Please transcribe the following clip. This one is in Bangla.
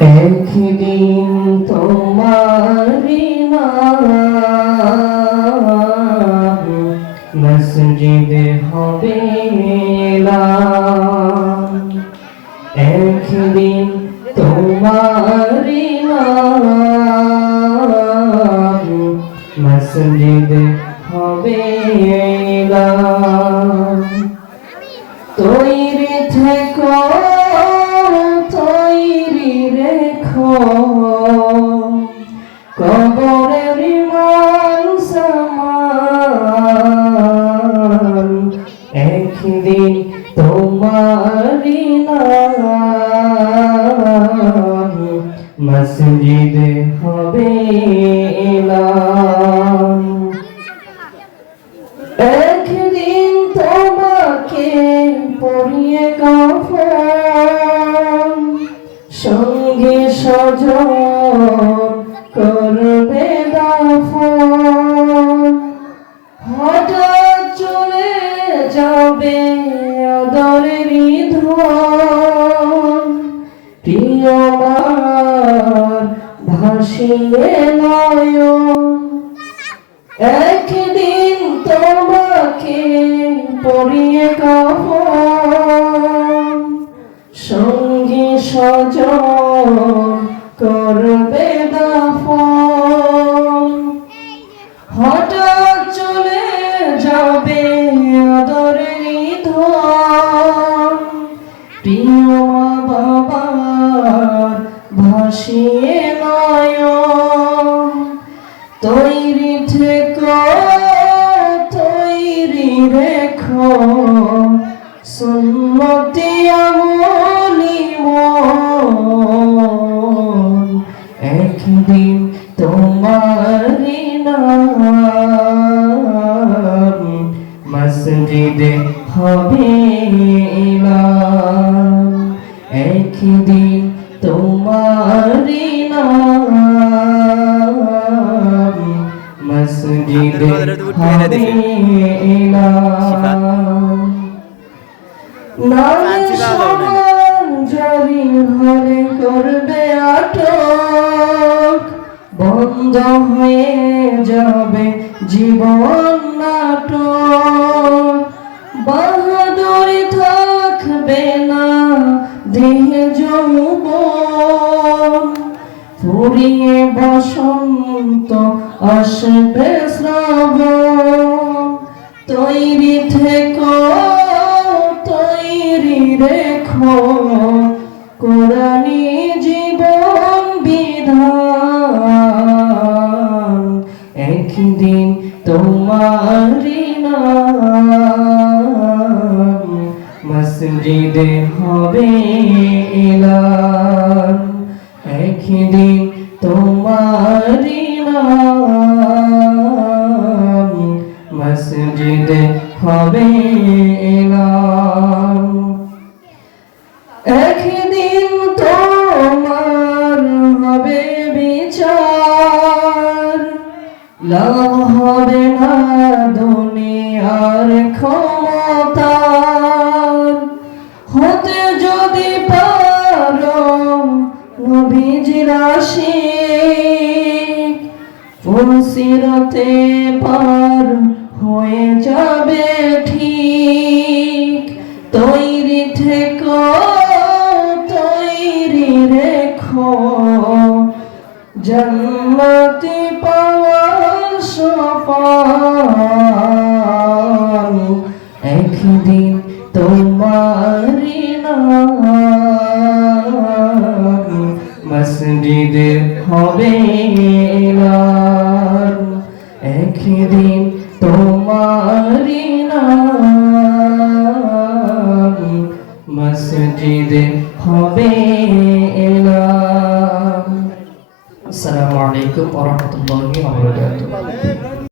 একদিন তোমারি নাম মসজিদে হবে এলান। একদিন তোমারি নাম মসজিদে হবে এলান। তৈরি থেকো তৈরি রেখো কবরের ইমান সামান। একদিন তোমারি নাম মসজিদে হবে এলান। একদিন তোমাকে পরিয়ে কাফন, সঙ্গে স্বজন করবে দাফন। হঠাৎ চলে যাবে আদরের ধন, প্রিয় মার ভাসিয়ে নয়ন। একদিন তোমাকে পরিয়ে কাফন, সঙ্গী স্বজন করবে দাফন। হঠাৎ চলে যাবে আদরের ধন, প্রিয় মা বাবার ভাসিয়ে নয়ন। তৈরি থেকো তৈরি রেখো সুন্নতি আমলি মন। একদিন তোমারি নাম মসজিদে হবে এলান। একদিন তোমারি নাম মসজিদে হবে এলান। নামের সমান জারি হলে করবে আটক, বন্ধ হয়ে যাবে জীবন নাটক। বাহাদুরি থাকবে না দেহে যৌবন, ফুরিয়ে বসন্ত আসবে শ্রাবণ। তৈরি থেকো তৈরি রেখো কোরআনি জীবন বিধান। একদিন তোমারি নাম মসজিদে হবে এলান। একদিন তোমারি নাম মসজিদে হবে এলান। একদিন তোমার হবে বিচার, লাভ হবে না দুনিয়ার ক্ষমতার। হতে যদি পারো নবীজির আশিক, ফুলসিরাতে পার হয়ে যাবে ঠিক। তৈরি থেকো তৈরি রেখো জান্নাতি পাওয়ার সোপান। একদিন তোমারি নাম মসজিদে হবে এলান। একদিন তোমারি নাম মসজিদে হবে এলান। আসসালামু আলাইকুম ওয়া রাহমাতুল্লাহি ওয়া বারাকাতুহু।